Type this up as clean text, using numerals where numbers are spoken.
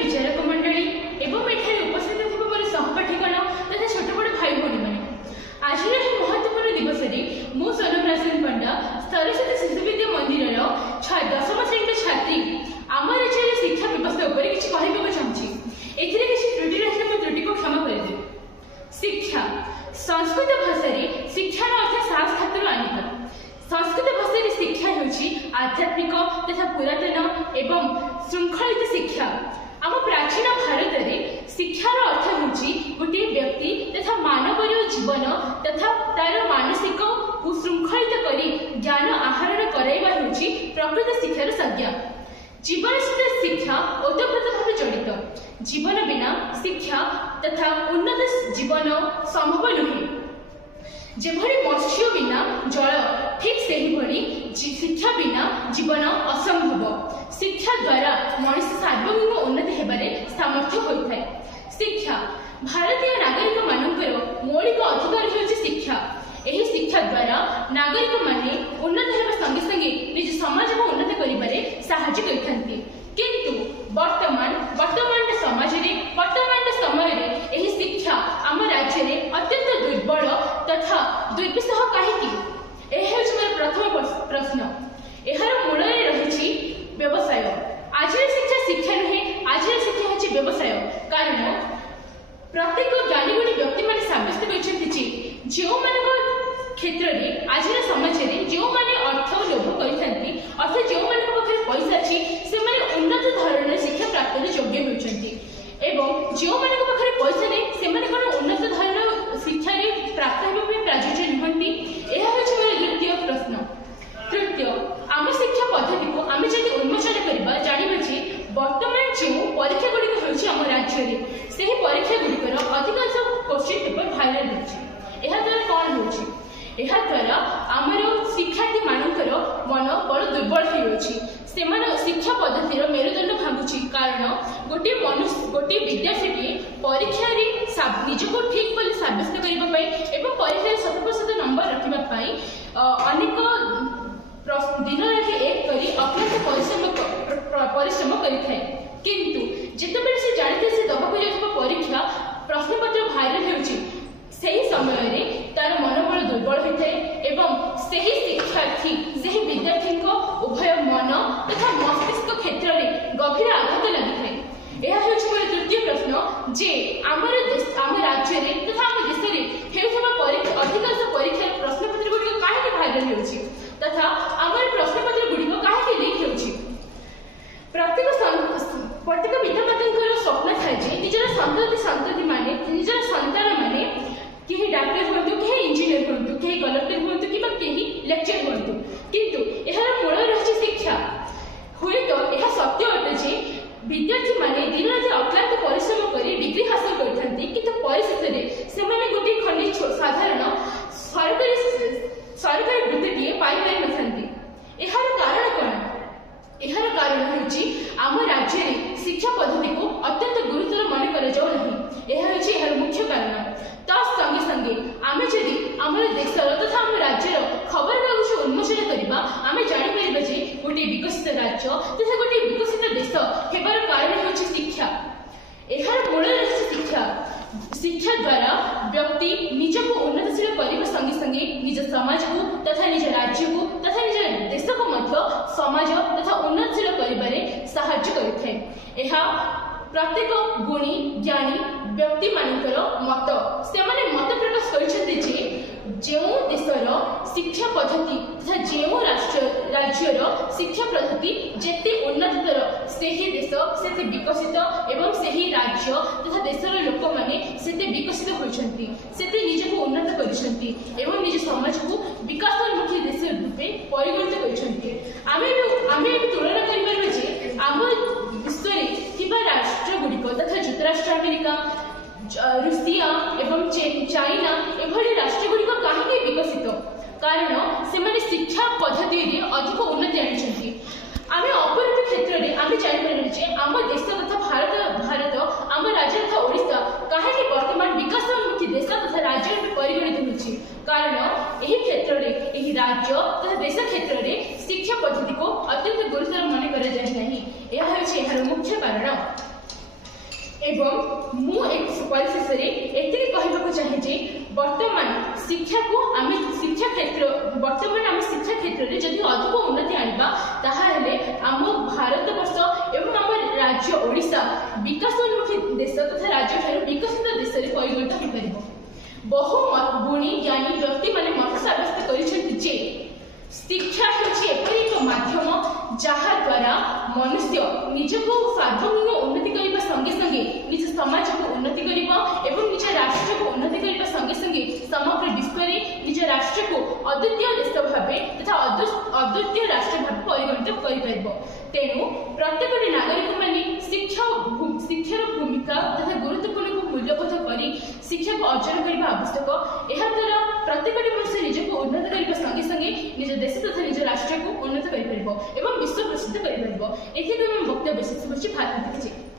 विचारक मंडली एवं एठारे उपस्थित थिबा मोर सहपाठीगण तथा छोट बड़ भाई भौणी माने आज महत्वपूर्ण दिवस मु सोनम राजन पंडा सरस्वती शिशु विद्या मंदिर 10वीं श्रेणी छात्री आम राज्य शिक्षा व्यवस्था उपरे किछि कहबाक चाहूछि। एथिरे किछि त्रुटि रहिले मो त्रुटि को क्षमा करबे। शिक्षा संस्कृत भाषा रे शिक्षार अर्थ साहस खातिर अनेक। संस्कृत भाषा रे शिक्षा होछि आध्यात्मिक तथा पुरातन एवं श्रृंखलित शिक्षा। आम प्राचीन भारत में शिक्षार अर्थ होछि गोटे व्यक्ति तथा मानवर जीवन तथा तार मानसिक को श्रृंखलित करी ज्ञान आहरण कराइबा होछि प्रकृत शिक्षार संज्ञा। जीवन सहित शिक्षा ओतप्रोत भाव जड़ित। जीवन बिना शिक्षा तथा उन्नत जीवन संभव नुहे। जेभଳି मत्स्य बिना जल ठीक सेही भଳି शिक्षा बिना जीवन असंभव। शिक्षा द्वारा मनुष्य सार्वभौम उन्नति हेबारे सामर्थ्य होइथाय। शिक्षा भारतीय नागरिक मानकर मौलिक अधिकार होछि शिक्षा। एही शिक्षा द्वारा नागरिक माने उन्नत हेबा संगे संगे निज समाज को उन्नत करिबारे सहायता करिथांती। किंतु वर्तमान समाज रे वर्तमान समय रे एही शिक्षा आम राज्य रे अत्यंत दुर्बल तथा दुर्विषह काहेकि एहे होछि मोर प्रथम प्रश्न। एहार मूल रे रहिछि व्यवसाय। आज शिक्षा नुहे, आज शिक्षा होछि व्यवसाय। कारण प्रत्येक ज्ञानी गुणी व्यक्ति मान साब्यस्त करछन्ति जे जो मानक क्षेत्र में आज समाज में जो माने अर्थ लोभ करथांती अर्थ जो मानक पाखरे पैसा अछि से माने उन्नत धरणर शिक्षा प्राप्त योग्य होइछन्ति एवं जो मानक पाखरे पैसा नै से माने कोन उन्नत धरणर शिक्षा रे प्राप्त हेबा पे प्रयोज्य नहंती। एहा होछि मोर द्वितीय प्रश्न। तृतीय आम शिक्षा पद्धति को आम जदि उन्मोचन करबा जानिबा जे वर्तमान जो परीक्षा गुडी होछि आम राज्य रे सेही परीक्षा गुडी अधिकांश क्वेश्चन पेपर वायरल होछि। एहा द्वारा कोन होछि? एहा द्वारा आमर शिक्षार्थी मानकर मन बड़ दुर्बल होइछि। सेमान शिक्षा पद्धतिर मेरुदंड भांगुछि। कारण गोटे विद्यार्थी परीक्षा रे निजको ठीक बोली साब्यस्त करबा पई एवं परीक्षा 100% नंबर रखिबा पई अनेक दिन राति एक करी अक्लांत परिश्रम करिथाय। किंतु जेतेबेले से जानिते से दबाकु जाउथबा परीक्षा प्रश्नपत्र वायरल होइछि सही समय रे तार मनोबल दुर्बल होइथाय एवं सही शिक्षार्थी सही विद्यार्थी को उभय मन तथा मस्तिष्क क्षेत्र में गभीर आघात लगिथाय। यह होछि मोर तृतीय प्रश्न जे आम राज्य रे तथा आम देश रे हेउथबा परीक्षा अधिकांश परीक्षा प्रश्नपत्र गुडी काहे वायरल होछि तथा आमर प्रश्नपत्र गुडी काहे लीक होछि। प्रत्येक पितामातांकर स्वप्न थाए जे निजर संतति माने निजर संतान माने केही डॉक्टर होंतु केही इंजीनियर होंतु केही कलेक्टर होंतु किबा केही लेक्चर होंतु। किंतु एहार मूल रहिछि शिक्षा। हुए तो यह सत्य अटे जे विद्यार्थी माने दिन राति अक्लांत परिश्रम करी डिग्री हासिल करथांती किंतु परिशेष रे सेमाने गोटे खंडी साधारण सरकारी वृत्तिटिए पाई पारि नथांती। एहार कारण कोन? एहार कारण होछि आम राज्य रे शिक्षा पद्धति को अत्यंत गुरुतर मन कर जाउ नहीं। एहा होछि एहार मुख्य कारण। संगे संगे आमे जदि आमर देशर तथा आम राज्यर खबर कागज उन्मोचन करबा आमे जानि परिबा जे गोटे विकसित राज्य तथा गोटे विकसित देश हेबार कारण होछि शिक्षा। एहार मूल रहिछि शिक्षा। शिक्षा द्वारा व्यक्ति निजको उन्नतशील करबा संगे संगे निज समाज को तथा निज राज्य को तथा निज देश को मध्य समाज तथा उन्नतशील करिबारे सहायता करिथाय। एहा प्रत्येक गुणी ज्ञानी व्यक्ति मानकर मत से मत प्रकाश करछन्ते जे जो देशर शिक्षा पद्धति तथा जो राज्यर शिक्षा पद्धति जेते उन्नततर सेही देश सेते विकसित एवं सेही राज्य तथा देशर लोक माने सेते विकसित होइछन्ति सेते निजको उन्नत करिछन्ति एवं निज समाज को विकासोन्मुखी देश रूपे परिगणित करिछन्ति। आमे तुलना करिबार जे आम विश्व रे किबा राष्ट्र गुडिक तथा युक्तराष्ट्र अमेरिका रूसिया एवं चाइना एभली राष्ट्र गुडिक काहे विकसित? कारण से शिक्षा पद्धति रे अधिक उन्नति आनिछन्ति। आमे अपरित क्षेत्र रे आमे जानि पारे जे आम देश तथा भारत आम राज्य तथा ओडिशा काहे वर्तमान विकासोन्मुखी देश तथा राज्य में परिगणित होछि। कारण एही क्षेत्र रे एही राज्य तथा देश क्षेत्र रे शिक्षा पद्धति को अत्यंत गुरुतर मन करा जाय नहीं। यह होछि एहार मुख्य कारण। एवं मु परिशेष एति कहवाक चाहे वर्तमान शिक्षा को आम शिक्षा क्षेत्र वर्तमान आम शिक्षा क्षेत्र में जदि अधिक उन्नति आनिबा ताहाले आम भारत वर्ष एवं आम राज्य ओडिशा विकासोन्मुखी देश तथा राज्य ठारू विकसित देश में परिगणित हो पारिबो। बहु गुणी ज्ञानी व्यक्ति माने मत साब्यस्त करिसेंति जे शिक्षा होछि एपरि एक माध्यम जहा द्वारा मनुष्य निजको सार्वभौम उन्नति करबा संगे संगे निज समाज को उन्नति करिबो एवं निज राष्ट्र को उन्नति करबा संगे संगे समग्र विश्व में निज राष्ट्र को अद्वितीय देश भाव तथा अद्वितीय राष्ट्र भाव परिगणित करि पारिबो। तेणु प्रत्येक नागरिक माने शिक्षार भूमिका तथा गुरुत्वपूर्ण को मूल्यबोध करी शिक्षा को अर्जन करने आवश्यक। यह द्वारा प्रत्येक मनुष्य निजक उन्नत करने संगे संगे निज देश तथा निज राष्ट्र को उन्नत कर विश्व प्रसिद्ध कर। वक्तव्य शेष भारत।